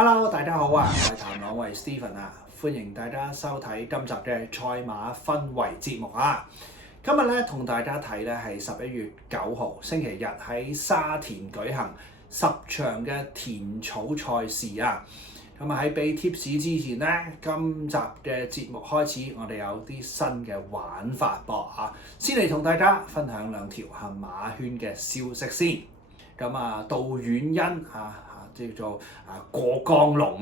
Hello，大家好啊！我係譚朗維 Stephen 啊，歡迎大家收睇今集嘅賽馬氛圍節目啊！今日咧同大家睇咧係11月9號星期日喺沙田舉行10場嘅田草賽事啊！咁啊喺俾貼士之前咧，今集嘅節目開始，我哋有啲新嘅玩法噃啊！先嚟同大家分享兩條馬圈嘅消息先。咁啊，杜婉欣叫做過江龍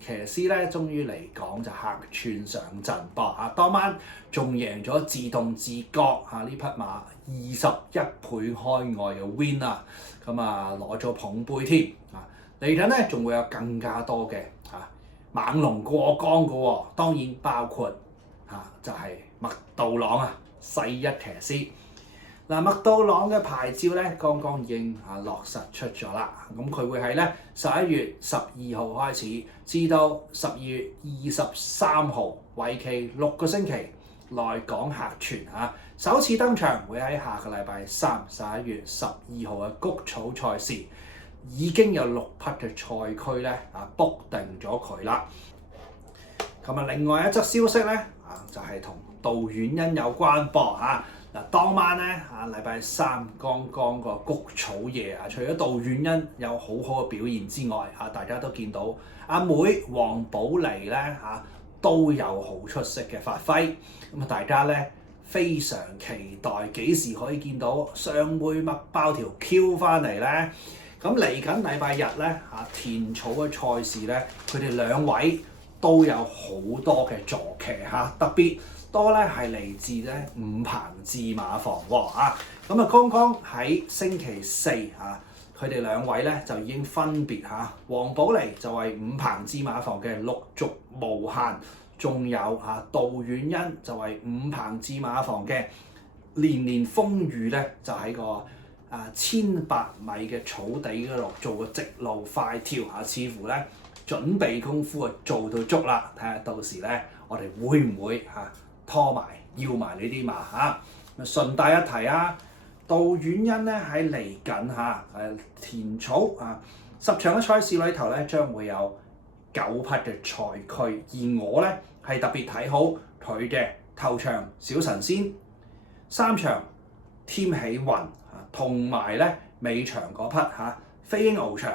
騎師咧，終於嚟講就客串上陣噃當晚仲贏咗自動自覺呢匹馬21倍開外嘅 win 咁攞咗捧杯添嚟緊咧，仲會有更加多嘅猛龍過江嘅喎，當然包括就係麥道朗世一騎師。麥道朗嘅牌照咧，剛剛已經落實出咗啦。咁佢會喺咧11月12號開始，至到12月23號，為期6個星期，來港客串首次登場會喺下個禮拜三11月12號嘅谷草賽事，已經有6匹嘅賽區咧book定咗佢啦。咁另外一則消息咧就係同杜婉欣有關噃當晚咧禮拜三剛個谷草夜除咗杜婉欣有好好嘅表現之外大家都見到阿妹黃寶妮咧都有好出色嘅發揮。咁大家咧非常期待幾時可以見到雙妹麥包條 Q 翻嚟咧。咁嚟緊禮拜日咧田草嘅賽事咧，佢哋兩位都有好多嘅坐騎特別多咧係嚟自咧五棚志馬房咁剛剛喺星期四佢哋兩位咧就已經分別黃寶妮就係五棚志馬房嘅陸續無限，仲有杜婉欣就係五棚志馬房嘅年年風雨咧，就喺個1800米嘅草地嗰度做個直路快跳似乎咧準備功夫做到足啦，睇下到時咧我哋會唔會拖埋要埋呢啲馬順帶一提杜婉欣咧喺嚟緊田草10場嘅賽事裏頭咧，將會有9匹嘅賽區，而我咧係特別睇好佢嘅頭場小神仙、3場添喜雲同埋咧尾場嗰匹飛鷹翱翔，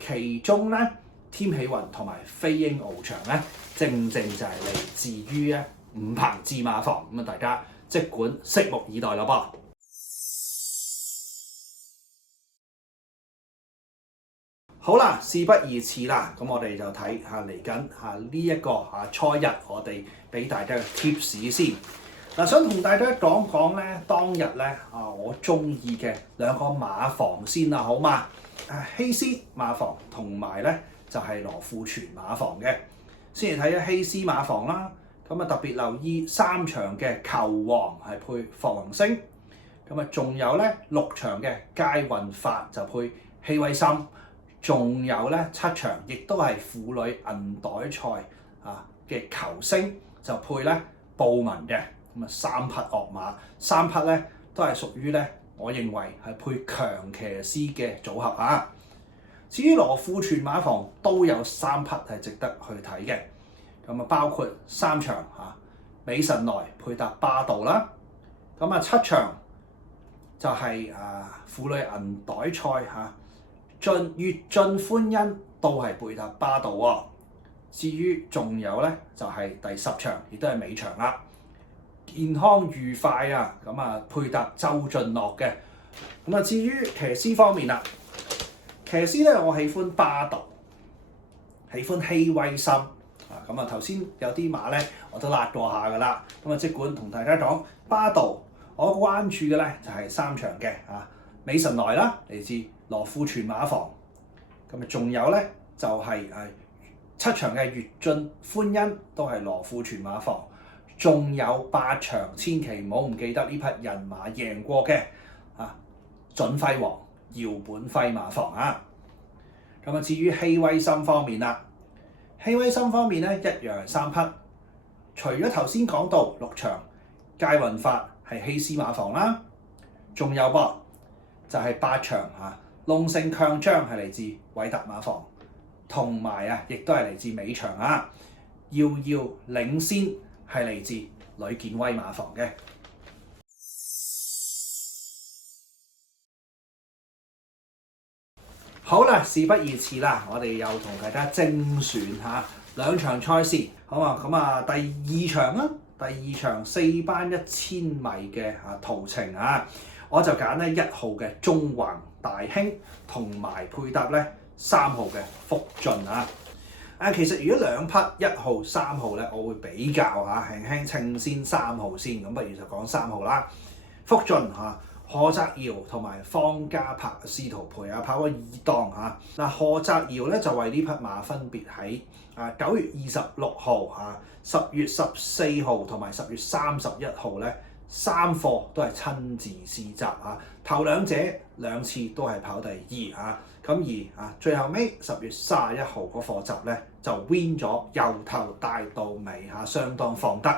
其中咧添喜雲同埋飛鷹翱翔咧，正就係嚟自於五棚志馬房，咁大家即管拭目以待咯噃。好啦，事不宜遲啦，咁我哋就睇嚟緊呢一個初一，我哋俾大家嘅貼士先。想同大家講講咧，當日咧我中意嘅兩個馬房先好嘛？希斯馬房同埋咧就係羅富全馬房嘅。先嚟睇下希斯馬房啦。咁特別留意3場嘅球王係配霍宏星，咁仲有咧6場嘅佳運發就配希威森，仲有咧7場亦都係婦女銀袋賽嘅球星就配咧布文嘅。咁3匹惡馬，3匹咧都係屬於咧我認為係配強騎師嘅組合至於羅富全馬房都有3匹係值得去睇嘅。咁包括3場美神來配搭巴道啦，咁7場就係婦女銀袋賽越盡歡欣都係配搭巴道喎。至於仲有咧就係第10場，亦都係尾場啦，健康愉快咁配搭周俊樂嘅。咁至於騎師方面啦，騎師咧我喜歡巴道，喜歡希威森。咁頭先有啲馬咧我都辣過下噶啦，咁即管同大家講巴道，我關注嘅咧就係3場嘅美神來啦，嚟自羅富全馬房，咁仲有咧就係7場嘅越盡歡欣都係羅富全馬房，仲有8場千祈唔好唔記得呢匹人馬贏過嘅準輝王姚本輝馬房咁至於希威森方面啦。希威森方面咧一樣係3匹，除咗頭先講到6場佳運發係希斯馬房啦，仲有就係8場龍盛強將係嚟自韋達馬房，同埋亦都係嚟自尾場啊。遙遙領先係嚟自呂健威馬房嘅。好啦，事不宜遲啦，我哋又同大家精選下兩場賽事，好嘛？咁第二場啦，第二場4班1000米嘅途程我就揀咧1號嘅中橫大興同埋配搭咧3號嘅福晉其實如果兩匹1號、3號咧，我會比較輕輕稱先3號先，咁不如就講3號啦。福晉何澤堯同埋方嘉柏試圖陪跑過2檔何澤堯咧就為呢匹馬分別喺9月26號、10月14號同埋10月31號咧3課都係親自試習頭兩者2次都係跑第2咁而最後尾10月31號嗰課習咧就 win 咗，由頭帶到尾相當放得。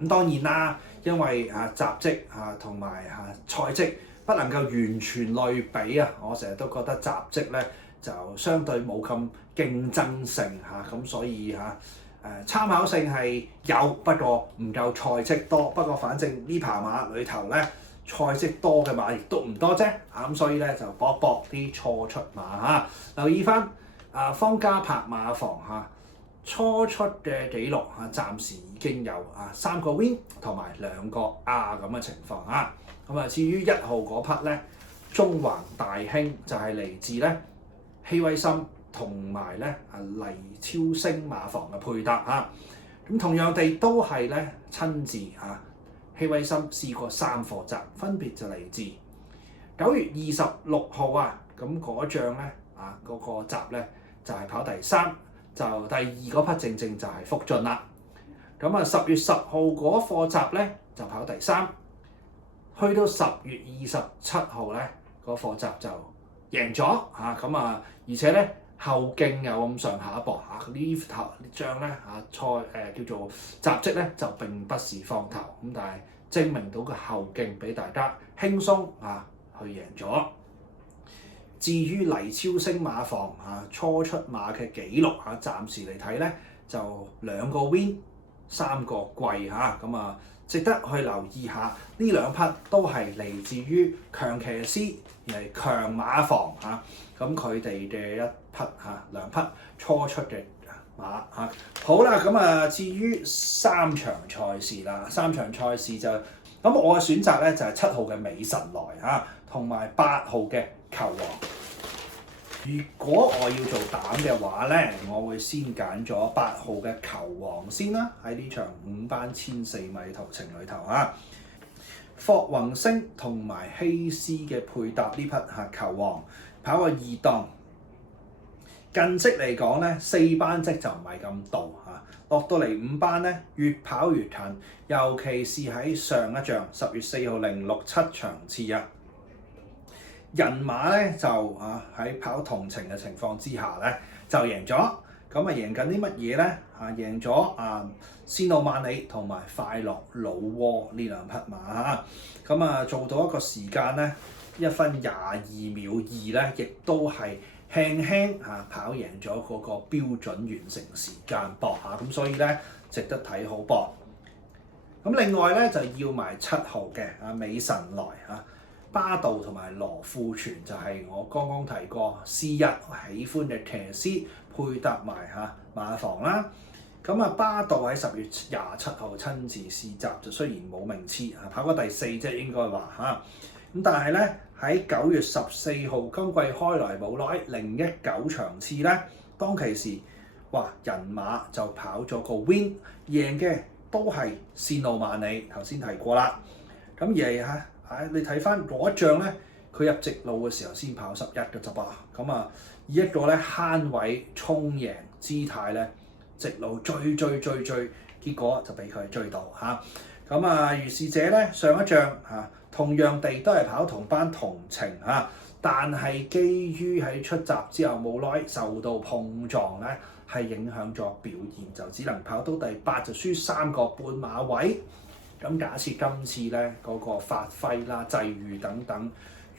咁當然啦，因為習績同埋賽績不能夠完全類比我成日都覺得習績咧就相對冇咁競爭性咁所以參考性係有，不過唔夠賽績多。不過反正呢棚馬裏頭咧賽績多嘅馬亦都唔多啫咁所以咧就搏搏啲初出馬留意翻方嘉柏馬房初出嘅紀錄暫時已經有3個 win 同埋2個咁嘅情況咁至於1號嗰匹咧中橫大興就係嚟自咧希威森同埋咧黎超星馬房嘅配搭咁同樣地都係咧親自希威森試過3課習，分別就嚟自9月26號咁嗰仗咧嗰個習咧就係跑第3，就第2嗰匹正正就係福晉啦。咁10月10號嗰課習咧就跑第3，去到10月27號咧嗰課習就贏咗而且咧後勁有咁上下搏呢仗咧叫做習績咧就並不是放頭咁，但係證明到個後勁俾大家輕鬆去贏咗。至於黎超星馬房初出馬嘅紀錄暫時嚟睇咧就2個 win 3個季咁值得去留意下。呢兩匹都係嚟自於強騎師而係強馬房咁佢哋嘅一匹兩匹初出嘅馬好啦，咁至於3場賽事啦，3場賽事就咁我嘅選擇咧就係7號嘅美神來同埋8號嘅球王。如果我要做膽嘅話咧，我會先揀咗8號嘅球王先啦，喺呢場5班1004米途程裏頭霍宏星同埋希斯嘅配搭呢匹球王跑過2檔，近績嚟講咧4班績就唔係咁到落到嚟5班咧越跑越近，尤其是喺上一仗10月4號067場次人馬咧就喺跑同程嘅情況之下咧就贏咗，咁贏緊啲乜嘢咧贏咗仙奴萬里同埋快樂老窩呢兩匹馬咁做到一個時間咧1分22秒2咧，亦都係輕輕跑贏咗嗰個標準完成時間搏咁所以咧值得睇好搏。咁另外咧就要埋7號嘅美神來巴道同埋羅富全就係我剛剛提過C1喜歡嘅騎師配搭埋馬房啦。咁巴道喺10月27號親自試習，就雖然冇名次跑過第4啫應該話咁但係咧喺9月14號今季開來冇耐019場次咧，當其時人馬就跑咗個 win， 贏嘅都係仙奴萬里，頭先提過啦。咁而你睇翻嗰一仗咧，佢入直路嘅時候先跑11嘅啫噃，咁以一個咧慳位衝贏姿態咧，直路追，結果就俾佢追到咁如是者咧上一仗同樣地都係跑同班同程但係基於喺出閘之後冇耐受到碰撞咧，係影響咗表現，就只能跑到第8，就輸3個半馬位。咁假設今次咧嗰個發揮啦、際遇等等，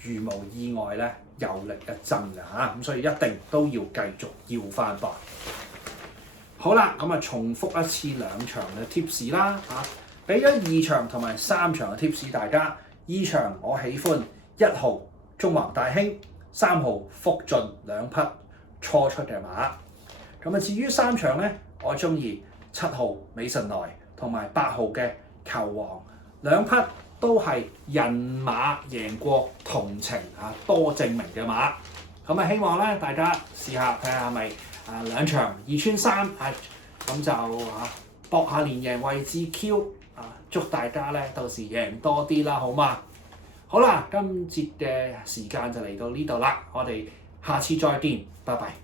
如無意外咧有力一爭㗎嚇，咁所以一定都要繼續要翻波。好啦，咁啊重複一次兩場嘅 tips 啦嚇，俾咗2場同埋3場嘅 tips 大家。2場我喜歡1號中華大興、3號福晉兩匹初出嘅馬。咁啊至於3場咧，我中意7號美神來同埋8號嘅球王兩匹。都係人馬贏過同情啊，多證明嘅馬。咁啊，希望咧大家試下睇下係咪2場2穿3啊，咁就搏下連贏位置 Q 啊！祝大家咧到時贏多啲啦，好嘛？好啦，今節嘅時間就嚟到呢度啦，我哋下次再見，拜拜。